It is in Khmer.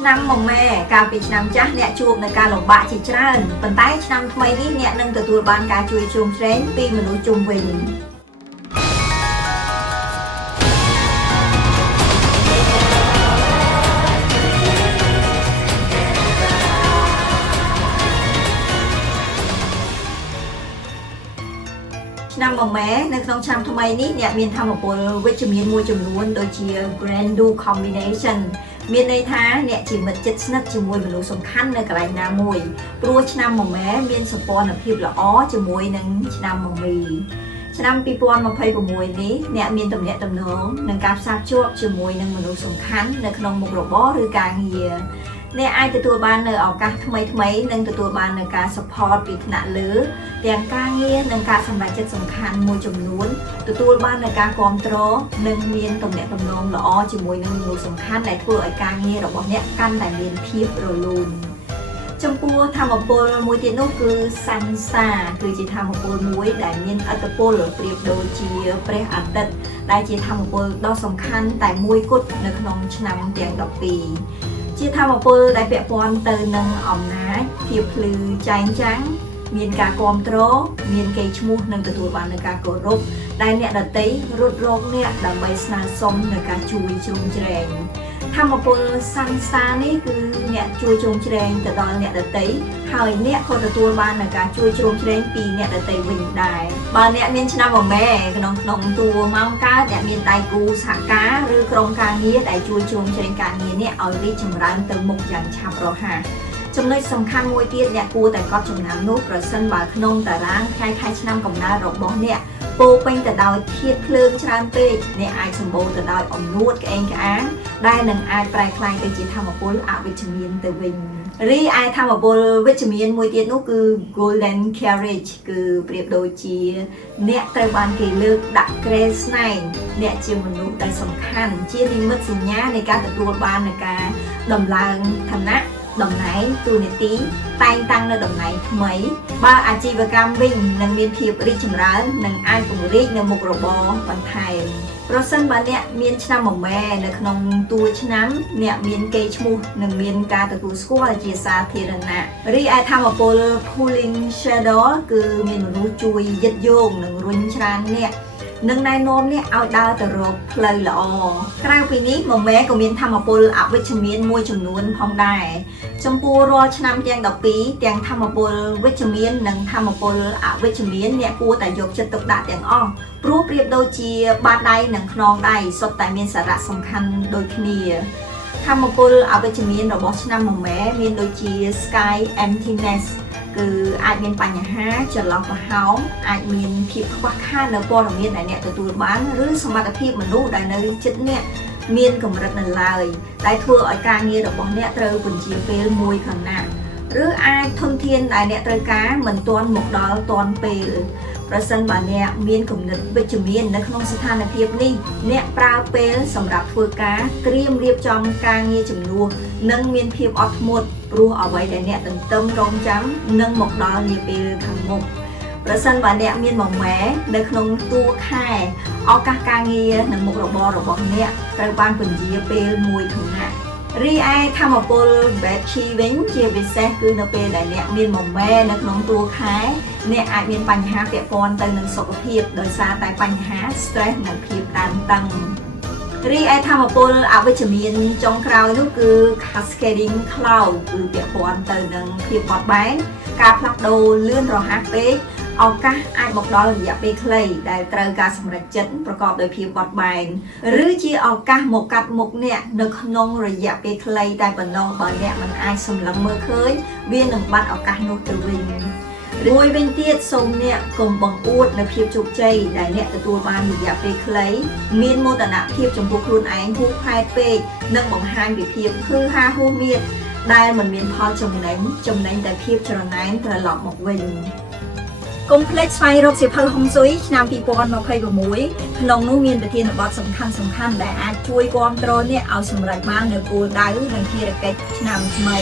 ឆ្នាំមកម៉ែកាលពីឆ្នាំចាស់អ្នកជួបនៅការលំបាកជាច្រើនប៉ុន្តែឆ្នាំថ្មីនេះអ្នកនឹងទទួលបានការជួយជ្រោមជ្រែងពីមនុស្សជុំវិញឆ្នាំមកម៉ែនៅក្នុងឆ្នាំថ្មីនេះអ្នកមានធម៌ពលវិជ្ជមានមួយចំនួនដូចជា Grand Do Combination មានន័យថាអ្នកជាមិត្តជិតស្និទ្ធជាមួយមនុស្សសំខាន់នៅកន្លែងណាមួយព្រោះឆ្នាំមកម៉ែមានសម្ព័ន្ធភាពល្អជាមួយនឹងឆ្នាំមកមីឆ្នាំ2026នេះអ្នកមានទំនាក់ទំនងនឹងការផ្សារភ្ជាប់ជាមួយនឹងមនុស្សសំខាន់នៅក្នុងមុខរបរឬការងារអ្នកអាចទទួលបាននៅឱកាសថ្មីៗនិងទទួលបាននៅការ support ពីថ្នាក់លើទាំងការងារនិងការសម្រេចចិត្តសំខាន់មួយចំនួនទទួលបាននៅការគាំទ្រនិងមានទំនាក់ទំនងល្អជាមួយនឹងមនុស្សសំខាន់ដែលធ្វើឲ្យការងាររបស់អ្នកកាន់តែមានភាពរលូនចំពោះធម៌ពលមួយទៀតនោះគឺសាន់សាគឺជាធម៌ពលមួយដែលមានឥទ្ធិពលប្រៀបដូចជាព្រះអាទិត្យដែលជាធម៌ពលដ៏សំខាន់តែមួយគត់នៅក្នុងឆ្នាំទាំង12ជាធម៌ពលដែលពាក់ព័ន្ធទៅនឹងអំណាចភាពភ្លឺចែងចាំងមានការគាំទ្រមានកេរ្តិ៍ឈ្មោះនិងទទួលបាននូវការគោរពដែលអ្នកដទៃរត់រកអ្នកដើម្បីស្នើសុំនូវការជួយជ្រោមជ្រែងធម៌ពលសាន់សានេះគឺអ្នកជួយជ្រោមជ្រែងទៅដល់អ្នកដទៃហើយអ្នកក៏ទទួលបាននូវការជួយជ្រោមជ្រែងពីអ្នកដទៃវិញដែរបើអ្នកមានឆ្នាំមកម៉ែក្នុងតួម៉ោងកើតអ្នកមានដៃគូសហការឬក្រុមការងារដែលជួយជ្រោមជ្រែងការងារអ្នកឲ្យរីកចម្រើនទៅមុខយ៉ាងឆាប់រហ័សចំណុចសំខាន់មួយទៀតអ្នកគួរតែកត់ចំណាំនោះប្រសិនបើក្នុងតារាងខែឆ្នាំកំណើតរបស់អ្នកពោពេញទៅដោយធាតុភ្លើងច្រើនពេកអ្នកអាចសម្បូរទៅដោយអំនួតក្អេងក្អាងដែលនឹងអាចប្រែក្លាយទៅជាធម៌ពលអវិជ្ជមានទៅវិញរីឯធម៌ពលវិជ្ជមានមួយទៀតនោះគឺ Golden Carriage គឺប្រៀបដូចជាអ្នកត្រូវបានគេលើកដាក់ក្រែស្នែងអ្នកជាមនុស្សដែលសំខាន់ជានិមិត្តសញ្ញានៃការទទួលបាននៃការដំឡើងឋានៈតំណែងតួនាទីតែងតាំងនៅតំណែងថ្មីបើអាជីវកម្មវិញនឹងមានភាពរីកចម្រើននិងអាចពង្រីកនៅមុខរបរបន្ថែមប្រសិនបើអ្នកមានឆ្នាំមកម៉ែនៅក្នុងតួឆ្នាំអ្នកមានកេរ្តិ៍ឈ្មោះនិងមានការទទួលស្គាល់ជាសាធារណៈរីឯធម៌ពល Pulling Shadow គឺមានមនុស្សជួយយឹតយោងនិងរុញច្រានអ្នកនឹងណែនាំអ្នកឲ្យដើរទៅរកផ្លូវល្អក្រៅពីនេះមកម៉ែក៏មានធម៌ពលអវិជ្ជមានមួយចំនួនផងដែរចំពោះរាល់ឆ្នាំទាំង12ទាំងធម៌ពលវិជ្ជមាននិងធម៌ពលអវិជ្ជមានអ្នកគួរតែយកចិត្តទុកដាក់ទាំងអស់ព្រោះប្រៀបដូចជាបាតដៃនិងខ្នងដៃសុទ្ធតែមានសារៈសំខាន់ដូចគ្នាធម៌ពលអវិជ្ជមានរបស់ឆ្នាំមកម៉ែមានដូចជា Sky Emptinessគឺអាចមានបញ្ហាចន្លោះប្រហោងអាចមានភាពខ្វះខាតនៅព័ត៌មានដែលអ្នកទទួលបានឬសមត្ថភាពមនុស្សដែលនៅជិតអ្នកមានកម្រិតនៅឡើយដែលធ្វើឲ្យការងាររបស់អ្នកត្រូវពន្យាពេលមួយខណៈឬអាចធនធានដែលអ្នកត្រូវការមិនទាន់មកដល់ទាន់ពេលប្រសិនបើអ្នកមានគំនិតវិជ្ជមាននៅក្នុងស្ថានភាពនេះអ្នកប្រើពេលសម្រាប់ធ្វើការត្រៀមរៀបចំការងារជំនួសនិងមានភាពអត់ធ្មត់ព្រោះអ្វីដែលអ្នកទន្ទឹងរង់ចាំនឹងមកដល់នាពេលខាងមុខប្រសិនបើអ្នកមានមកម៉ែនៅក្នុងតួខែឱកាសការងារនិងមុខរបររបស់អ្នកត្រូវបានពន្យាពេលមួយខណៈរីឯធម៌ពល Betchy វិញជាពិសេសគឺនៅពេលដែលអ្នកមានមកម៉ែនៅក្នុងតួខែអ្នកអាចមានបញ្ហាពាក់ព័ន្ធទៅនឹងសុខភាពដោយសារតែបញ្ហា stress និងភាពតានតឹងរីឯធម៌ពលអវិជ្ជមានចុងក្រោយនោះគឺ Cascading Cloud គឺពាក់ព័ន្ធទៅនឹងភាពបត់បែនការផ្លាស់ប្ដូរលឿនរហ័សពេកឱកាសអាចមកដល់រយៈពេលខ្លីដែលត្រូវការសម្រេចចិត្តប្រកបដោយភាពបត់បែនឬជាឱកាសមកកាត់មុខអ្នកនៅក្នុងរយៈពេលខ្លីតែប៉ុណ្ណោះបើអ្នកមិនអាចសម្លឹងមើលឃើញវានឹងបាត់ឱកាសនោះទៅវិញមួយវិញទៀតសូមអ្នកកុំបង្អួតនៅភាពជោគជ័យដែលអ្នកទទួលបានរយៈពេលខ្លីមានមោទនភាពចំពោះខ្លួនឯងហួសផែនពេកនិងបង្ហាញពីភាពហឺហាហួសមៀតដែលមិនមានផលចំណេញតែភាពច្រណែនត្រឡប់មកវិញកុំភ្លេចស្វែងរកសៀវភៅហុងស៊ុយឆ្នាំ2026ក្នុងនោះមានប្រធានបទសំខាន់ដែលអាចជួយគាំទ្រអ្នកឲ្យសម្រេចបាននូវគោលដៅនិងភារកិច្ចឆ្នាំថ្មី